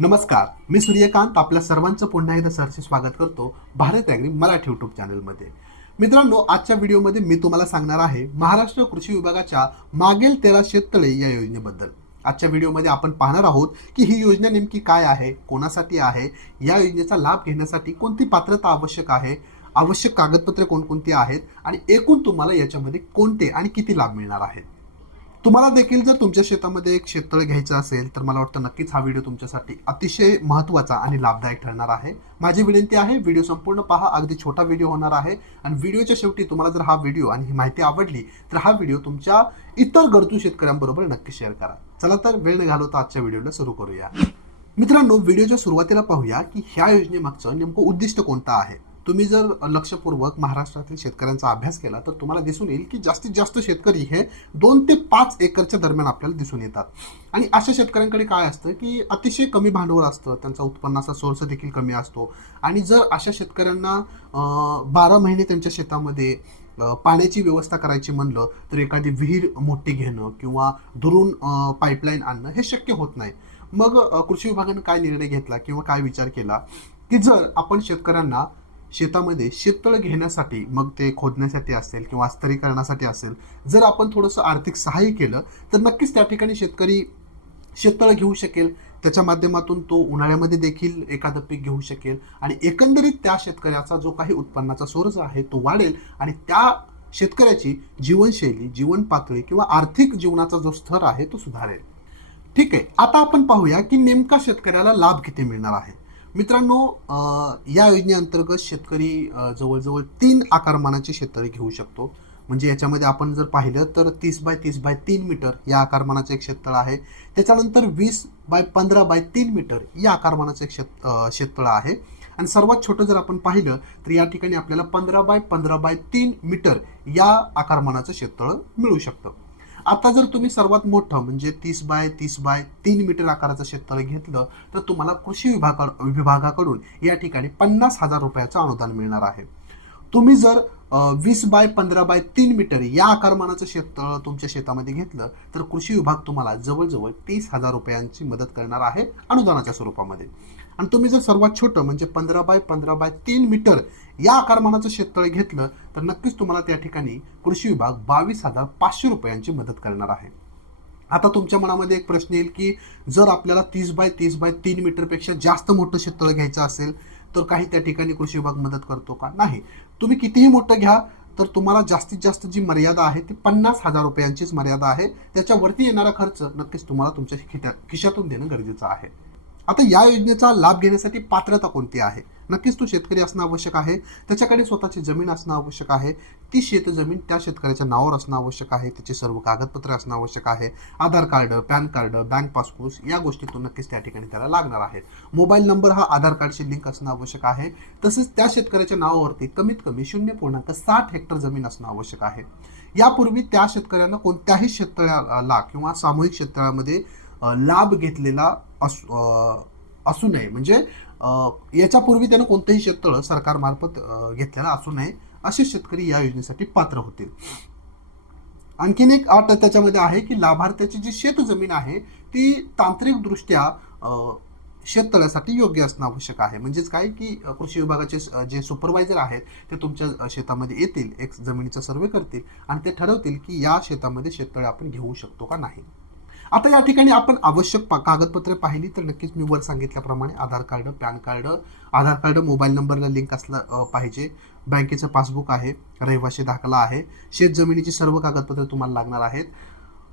नमस्कार मी सूर्यकांत आपल्या सर्वांचं पुन्हा एकदा सरचे स्वागत करतो भारत ॲग्री मराठी यूट्यूब चॅनलमध्ये. मित्रांनो आजच्या व्हिडिओमध्ये मी तुम्हाला सांगणार आहे महाराष्ट्र कृषी विभागाच्या मागील तेरा शेततळे या योजनेबद्दल. आजच्या व्हिडिओमध्ये आपण पाहणार आहोत की ही योजना नेमकी काय आहे कोणासाठी आहे या योजनेचा लाभ घेण्यासाठी कोणती पात्रता आवश्यक आहे आवश्यक कागदपत्रे कोणकोणती आहेत आणि एकूण तुम्हाला याच्यामध्ये कोणते आणि किती लाभ मिळणार आहेत. तुम्हाला देखील जर तुमच्या शेतामध्ये एक शेततळ घ्यायचं असेल तर मला वाटतं नक्कीच हा व्हिडिओ तुमच्यासाठी अतिशय महत्त्वाचा आणि लाभदायक ठरणार आहे. माझी विनंती आहे व्हिडिओ संपूर्ण पहा अगदी छोटा व्हिडिओ होणार आहे. आणि व्हिडिओच्या शेवटी तुम्हाला जर हा व्हिडिओ आणि ही माहिती आवडली तर हा व्हिडिओ तुमच्या इतर गरजू शेतकऱ्यांबरोबर नक्की शेअर करा. चला तर वेळ न घालवता आजच्या व्हिडिओला सुरू करूया. मित्रांनो व्हिडिओच्या सुरुवातीला पाहूया की ह्या योजनेमागचं नेमकं उद्दिष्ट कोणतं आहे? तुम्ही जर लक्षपूर्वक महाराष्ट्रातील शेतकऱ्यांचा अभ्यास केला तर तुम्हाला दिसून येईल की जास्तीत जास्त शेतकरी हे दोन ते पाच एकरच्या दरम्यान आपल्याला दिसून येतात. आणि अशा शेतकऱ्यांकडे काय असतं की अतिशय कमी भांडवल असतं त्यांचा उत्पन्नाचा सोर्स देखील कमी असतो. आणि जर अशा शेतकऱ्यांना बारा महिने त्यांच्या शेतामध्ये पाण्याची व्यवस्था करायची म्हणलं तर एखादी विहीर मोठी घेणं किंवा दुरून पाईपलाईन आणणं हे शक्य होत नाही. मग कृषी विभागानं काय निर्णय घेतला किंवा काय विचार केला की जर आपण शेतकऱ्यांना शेतामध्ये शेततळ घेण्यासाठी मग ते खोदण्यासाठी असेल किंवा अस्तरीकरणासाठी असेल जर आपण थोडंसं आर्थिक सहाय्य केलं तर नक्कीच त्या ठिकाणी शेतकरी शेततळ घेऊ शकेल. त्याच्या माध्यमातून तो उन्हाळ्यामध्ये देखील एखादं पीक घेऊ शकेल आणि एकंदरीत त्या शेतकऱ्याचा जो काही उत्पन्नाचा सोर्स आहे तो वाढेल आणि त्या शेतकऱ्याची जीवनशैली जीवन पातळी किंवा आर्थिक जीवनाचा जो स्तर आहे तो सुधारेल. ठीक आहे. आता आपण पाहूया की नेमका शेतकऱ्याला लाभ किती मिळणार आहे? मित्रांनो या योजनेअंतर्गत शेतकरी जवळजवळ तीन आकारमानाचे शेतकरी घेऊ शकतो. म्हणजे याच्यामध्ये आपण जर पाहिलं तर तीस बाय तीस बाय तीन मीटर या आकारमानाचं एक शेततळ आहे. त्याच्यानंतर वीस बाय पंधरा बाय तीन मीटर या आकारमानाचं एक शेत शेततळ आहे. आणि सर्वात छोटं जर आपण पाहिलं तर या ठिकाणी आपल्याला पंधरा बाय पंधरा बाय तीन मीटर या आकारमानाचं शेततळ मिळू शकतं. आता जर तुम्ही सर्वात मोठं म्हणजे तीस बाय तीस बाय तीन मीटर आकाराचं शेततळ घेतलं तर तुम्हाला कृषी विभागा विभागाकडून या ठिकाणी पन्नास हजार रुपयाचं अनुदान मिळणार आहे. तुम्ही जर वीस बाय पंधरा बाय तीन मीटर या आकारमानाचं शेततळ तुमच्या शेतामध्ये घेतलं तर कृषी विभाग तुम्हाला जवळजवळ तीस हजार रुपयांची मदत करणार आहे अनुदानाच्या स्वरूपामध्ये. आणि तुम्ही जर सर्वात छोटं म्हणजे पंधरा बाय पंधरा बाय तीन मीटर या आकारमानाचं शेततळ घेतलं तर नक्कीच तुम्हाला त्या ठिकाणी कृषी विभाग बावीस हजार पाचशे रुपयांची मदत करणार आहे. आता तुमच्या मनामध्ये एक प्रश्न येईल की जर आपल्याला तीस बाय तीस बाय तीन मीटरपेक्षा जास्त मोठं शेततळ घ्यायचं असेल तर काही त्या ठिकाणी कृषी विभाग मदत करतो का? नाही. तुम्ही कितीही मोठं घ्या तर तुम्हाला जास्तीत जास्त जी मर्यादा आहे ती पन्नास हजार रुपयांचीच मर्यादा आहे. त्याच्यावरती येणारा खर्च नक्कीच तुम्हाला तुमच्या खित्या खिशातून देणं गरजेचं आहे. आता या योजनेचा लाभ घेण्यासाठी पात्रता कोणती आहे? नक्कीच तो शेतकरी असणं आवश्यक आहे. त्याच्याकडे स्वतःची जमीन असणं आवश्यक आहे. ती शेतजमीन त्या शेतकऱ्याच्या नावावर असणं आवश्यक आहे. त्याची सर्व कागदपत्रे असणं आवश्यक आहे. Aadhaar card PAN card bank passbook या गोष्टीतून नक्कीच त्या ठिकाणी त्याला लागणार आहे. मोबाईल नंबर हा आधार कार्डशी लिंक असणं आवश्यक आहे. तसेच त्या शेतकऱ्याच्या नावावरती कमीत कमी शून्य पूर्णांक साठ हेक्टर जमीन असणं आवश्यक आहे. यापूर्वी त्या शेतकऱ्यांना कोणत्याही शेततळ्याला किंवा सामूहिक शेततळ्यामध्ये लाभ घेतलेला असू असू नये. म्हणजे याच्यापूर्वी त्यानं कोणतंही शेततळ सरकारमार्फत घेतलेला असू नये असे शेतकरी या योजनेसाठी पात्र होतील आणखीन एक अट त्याच्यामध्ये आहे की लाभार्थ्याची जी शेतजमीन आहे ती तांत्रिकदृष्ट्या शेततळ्यासाठी योग्य असणं आवश्यक आहे. म्हणजेच काय की कृषी विभागाचे जे सुपरवायझर आहेत ते तुमच्या शेतामध्ये येतील एक जमिनीचा सर्वे करतील आणि ते ठरवतील की या शेतामध्ये शेततळे आपण घेऊ शकतो का नाही. आता या ठिकाणी आपण आवश्यक पा- कागदपत्रे पाहिली तर नक्कीच मी वर सांगितल्याप्रमाणे Aadhaar card PAN card Aadhaar card mobile नंबरला लिंक असलं पाहिजे. बँकेचं पासबुक आहे रहिवाशी दाखला आहे शेत जमिनीची सर्व कागदपत्रे तुम्हाला लागणार आहेत.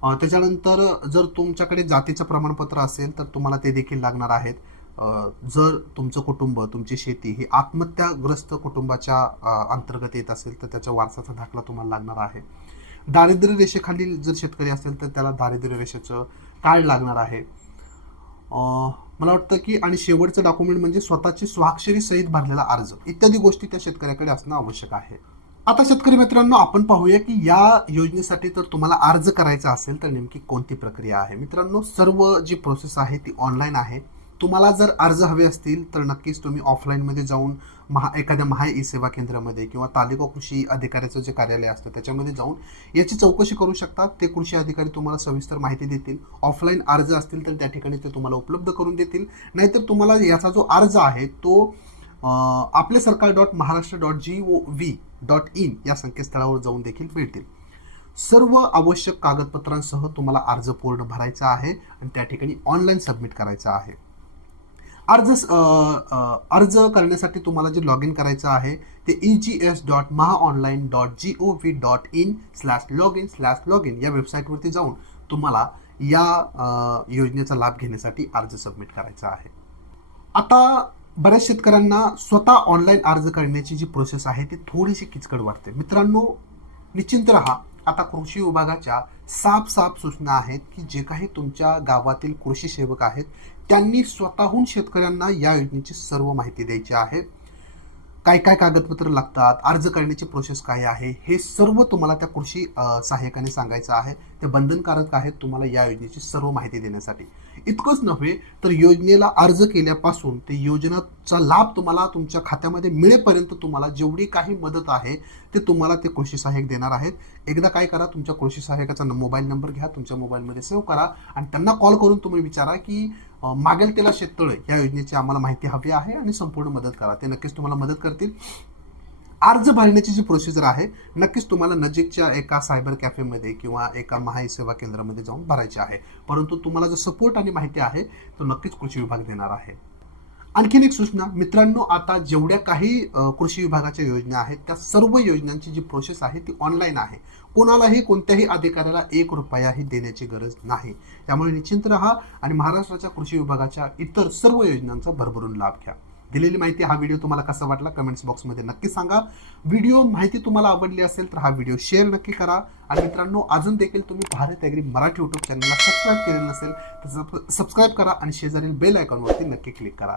त्याच्यानंतर जर तुमच्याकडे जातीचं प्रमाणपत्र असेल तर तुम्हाला ते देखील लागणार आहेत. जर तुमचं कुटुंब तुमची शेती ही आत्महत्याग्रस्त कुटुंबाच्या अंतर्गत येत असेल तर त्याच्या वारसाचा दाखला तुम्हाला लागणार आहे. दारिद्र्य रेषेखालील जर शेतकरी असेल तर त्याला दारिद्र्य रेषेचं कार्ड लागणार आहे. मला वाटतं की आणि शेवटचं डॉक्युमेंट म्हणजे स्वतःची स्वाक्षरी सहित भरलेला अर्ज. इत्यादी गोष्टी त्या शेतकऱ्याकडे असणं आवश्यक आहे. आता शेतकरी मित्रांनो आपण पाहूया की या योजनेसाठी तर तुम्हाला अर्ज करायचा असेल तर नेमकी कोणती प्रक्रिया आहे? मित्रांनो सर्व जी प्रोसेस आहे ती ऑनलाईन आहे. तुम्हाला जर अर्ज हवे असतील तर नक्कीच तुम्ही ऑफलाईनमध्ये जाऊन महा एखाद्या महा ई सेवा केंद्रामध्ये किंवा तालुका कृषी अधिकाऱ्याचं जे कार्यालय असतं त्याच्यामध्ये जाऊन याची चौकशी करू शकता. ते कृषी अधिकारी तुम्हाला सविस्तर माहिती देतील. ऑफलाईन अर्ज असतील तर त्या ठिकाणी ते तुम्हाला उपलब्ध करून देतील. नाहीतर तुम्हाला याचा जो अर्ज आहे तो Aaple Sarkar dot Maharashtra dot G O V dot in या संकेतस्थळावर जाऊन देखील मिळतील. सर्व आवश्यक कागदपत्रांसह तुम्हाला अर्ज पूर्ण भरायचा आहे आणि त्या ठिकाणी ऑनलाईन सबमिट करायचा आहे. अर्ज अर्ज करण्यासाठी तुम्हाला जे लॉग इन करायचं आहे ते E G S dot Maha online dot G O V dot in slash log in slash log in या वेबसाईटवरती जाऊन तुम्हाला या योजनेचा लाभ घेण्यासाठी अर्ज सबमिट करायचा आहे. आता बऱ्याच शेतकऱ्यांना स्वतः ऑनलाईन अर्ज करण्याची जी प्रोसेस आहे ती थोडीशी किचकट वाटते. मित्रांनो निश्चिंत रहा. आता कृषी विभागाच्या साफ साफ सूचना आहेत की जे काही तुमच्या गावातील कृषी सेवक आहेत त्यांनी स्वतःहून शेतकऱ्यांना या योजनेची सर्व माहिती द्यायची आहे. काय काय कागदपत्र लागतात अर्ज करण्याची प्रोसेस काय आहे हे सर्व तुम्हाला त्या कृषी सहाय्यकाने सांगायचं आहे. ते बंधनकारक आहेत तुम्हाला या योजनेची सर्व माहिती देण्यासाठी. इतकंच नव्हे तर योजनेला अर्ज केल्यापासून ते योजनेचा लाभ तुम्हाला तुमच्या खात्यामध्ये मिळेपर्यंत तुम्हाला जेवढी काही मदत आहे ते तुम्हाला ते कृषी सहाय्यक देणार आहेत. एकदा काय करा तुमच्या कृषी सहाय्यकाचा मोबाईल नंबर घ्या तुमच्या मोबाईलमध्ये सेव्ह करा आणि त्यांना कॉल करून तुम्ही विचारा की मागेल त्याला शेततळे या योजनेची आम्हाला माहिती हवी आहे आणि संपूर्ण मदत करा. ते नक्कीच तुम्हाला मदत करतील. अर्ज भरण्याची जी प्रोसिजर आहे नक्कीच तुम्हाला नजीकच्या एका सायबर कॅफेमध्ये किंवा एका महाई सेवा केंद्रामध्ये जाऊन भरायची आहे. परंतु तुम्हाला जो सपोर्ट आणि माहिती आहे तो नक्कीच कृषी विभाग देणार आहे. आणखीन एक सूचना मित्रांनो आता जेवढ्या काही कृषी विभागाच्या योजना आहेत त्या सर्व योजनांची जी प्रोसेस आहे ती ऑनलाईन आहे. कोणालाही कोणत्याही अधिकाऱ्याला एक रुपयाही देण्याची गरज नाही. त्यामुळे निश्चिंत राहा आणि महाराष्ट्राच्या कृषी विभागाच्या इतर सर्व योजनांचा भरभरून लाभ घ्या. दिलेली माहिती हा व्हिडिओ तुम्हाला कसा वाटला कमेंट्स बॉक्समध्ये नक्की सांगा. व्हिडिओ माहिती तुम्हाला आवडली असेल तर हा व्हिडिओ शेअर नक्की करा. आणि मित्रांनो अजून देखील तुम्ही भारत ॲग्री मराठी यूट्यूब चॅनलला सबस्क्राईब केलेलं नसेल तर सबस्क्राईब करा आणि शेजारील बेल आयकॉनवरती नक्की क्लिक करा.